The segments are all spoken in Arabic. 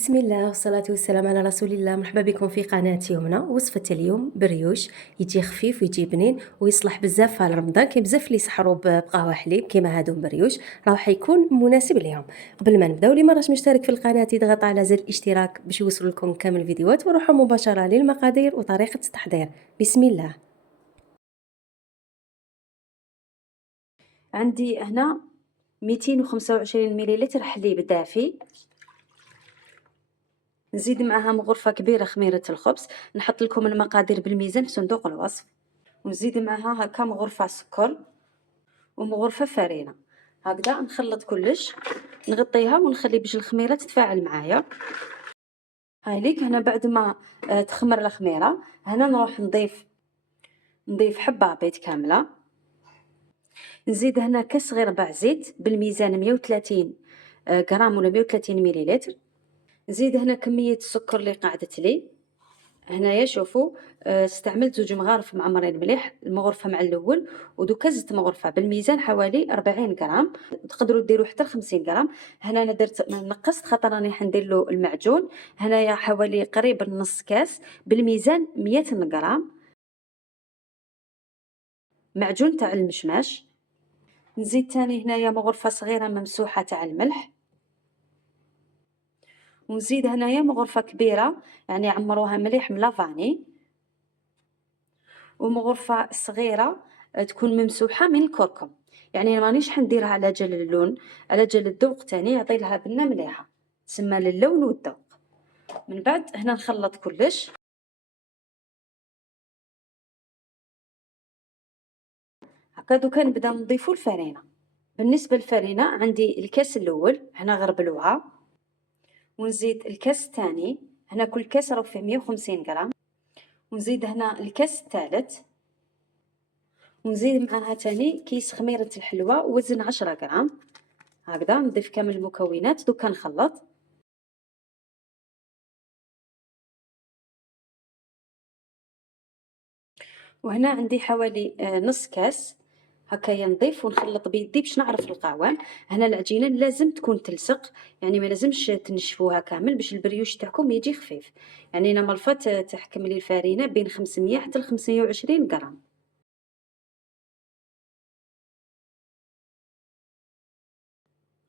بسم الله والصلاة والسلام على رسول الله. مرحبا بكم في قناة يمنى. وصفة اليوم بريوش يجي خفيف ويجي بنين ويصلح بزاف على رمضان. كاين بزاف اللي يسحروا بقهوة حليب كيما هادو بريوش، راه حيكون مناسب ليهم. قبل ما نبداو، اللي ما راش مشترك في القناة يضغط على زر الاشتراك باش يوصل لكم كامل الفيديوهات، وروحوا مباشرة للمقادير وطريقة التحضير. بسم الله. عندي هنا 225 مليلتر حليب دافي، نزيد معها مغرفة كبيرة خميرة الخبز. نحط لكم المقادير بالميزان في صندوق الوصف. ونزيد معها هكا مغرفة سكر ومغرفة فرينة. هكذا نخلط كلش، نغطيها ونخلي باش الخميرة تتفاعل معايا. هاي ليك هنا بعد ما تخمر الخميرة، هنا نروح نضيف حبة بيض كاملة. نزيد هنا كاس صغير ربع زيت بالميزان 130 غرام ولا 130 مليلتر. نزيد هنا كمية السكر اللي قعدت لي. هنايا شوفوا استعملت 2 مغارف معمرين مليح، المغرفة مع الأول، ودوكا زدت مغرفة بالميزان حوالي 40 غرام. تقدروا ديروا حتى 50 غرام. هنا أنا درت نقصت خاطر راني حندير له المعجون. هنايا حوالي قريب نص كاس بالميزان 100 غرام معجون تاع المشماش. نزيد تاني هنايا مغرفة صغيرة ممسوحة تاع الملح. ونزيد هنايا مغرفة كبيرة يعني عمروها مليح من لافاني، ومغرفة صغيرة تكون ممسوحة من الكركم. يعني مانيش حنديرها على جال اللون، على جال الذوق تاني يعطي لها بنة مليحة، تسمى للون والذوق. من بعد هنا نخلط كلش. هكا دوكا نبدا نضيفو الفرينة. بالنسبة للفرينة عندي الكاس الأول هنا غربلوها، ونزيد الكاس الثاني، هنا كل كاس راه فيه 150 غرام. ونزيد هنا الكاس الثالث، ونزيد معاها تاني كيس خميرة الحلوى وزن 10 غرام. هكذا نضيف كامل المكونات دوكا نخلط. وهنا عندي حوالي نص كاس هكايا نضيف ونخلط بيدي باش نعرف القوام. هنا العجينه لازم تكون تلصق، يعني ما لازمش تنشفوها كامل باش البريوش تاعكم يجي خفيف. يعني انا ملفات تحكم لي الفرينه بين 500 حتى ل 520 غرام.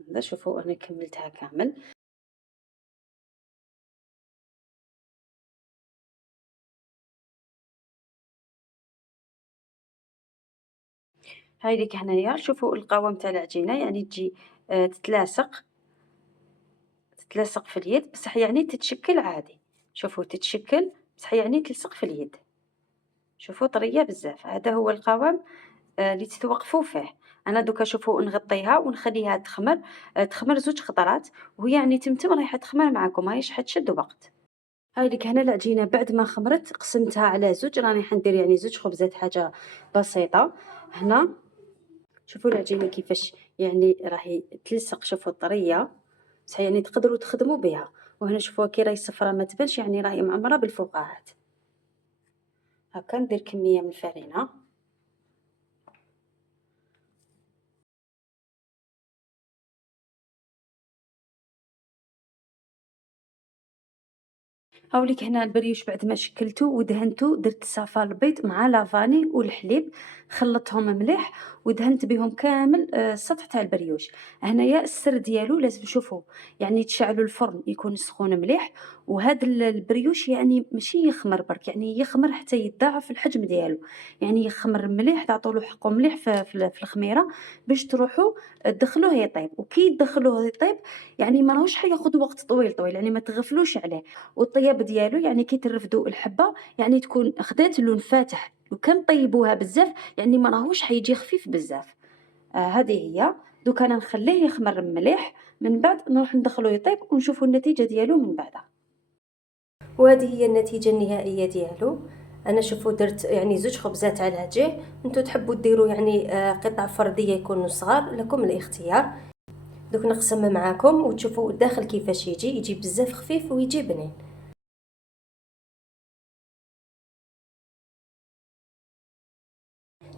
هذا شوفوا انا كملتها كامل. هاي ليك هنايا شوفوا القوام تاع العجينه، يعني تجي تتلاصق في اليد، بصح يعني تتشكل عادي. شوفوا تتشكل بصح يعني تلصق في اليد. شوفوا طريه بزاف. هذا هو القوام اللي تتوقفوا فيه. انا دوكا شوفوا نغطيها ونخليها تخمر. تخمر 2 خطرات، وهي يعني تمتم رايحه تخمر معاكم، ماهيش حتشد وقت. هاي لك هنا العجينه بعد ما خمرت قسمتها على 2، راني حندير يعني 2 خبزات، حاجه بسيطه. هنا شوفوا العجينه كيفاش يعني راهي تلصق، شوفوا طريه، بصح يعني تقدروا تخدموا بها. وهنا شوفوا كي راهي صفرة ما تبانش، يعني راهي معمره بالفقاعات. هكا ندير كميه من الفرينه. هاوليك هنا البريوش بعد ما شكلته ودهنته، درت صافا البيض مع لافاني والحليب، خلطتهم مليح ودهنت بهم كامل السطح تاع البريوش. هنايا السر ديالو لازم تشوفوا يعني تشعلوا الفرن يكون سخون مليح. وهذا البريوش يعني ماشي يخمر برك، يعني يخمر حتى يتضاعف الحجم ديالو، يعني يخمر مليح، تعطولو حقه مليح في الخميره باش تروحوا تدخلوه يطيب. وكي تدخلوه يطيب يعني ما راهوش حياخد وقت طويل يعني ما تغفلوش عليه. والطياب ديالو يعني كي ترفدوا الحبه يعني تكون خدات لون فاتح. وكان طيبوها بزاف يعني ما راهوش حيجي خفيف بزاف. هذه هي. دوك انا نخليه يخمر مليح، من بعد نروح ندخلو يطيب ونشوفوا النتيجه ديالو من بعدها. وهذه هي النتيجة النهائية ديالو. انا شوفوا درت يعني 2 خبزات على جهه. انتو تحبوا ديروا يعني قطع فرديه يكونوا صغار، لكم الاختيار. دوك نقسم معاكم وتشوفوا الداخل كيفاش يجي بزاف خفيف ويجي بنين.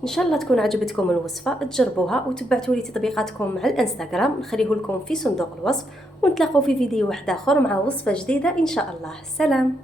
ان شاء الله تكون عجبتكم الوصفه، تجربوها وتبعتوا لي تطبيقاتكم مع الانستغرام، نخليه لكم في صندوق الوصف، ونتلاقوا في فيديو واحد اخر مع وصفه جديده ان شاء الله. سلام.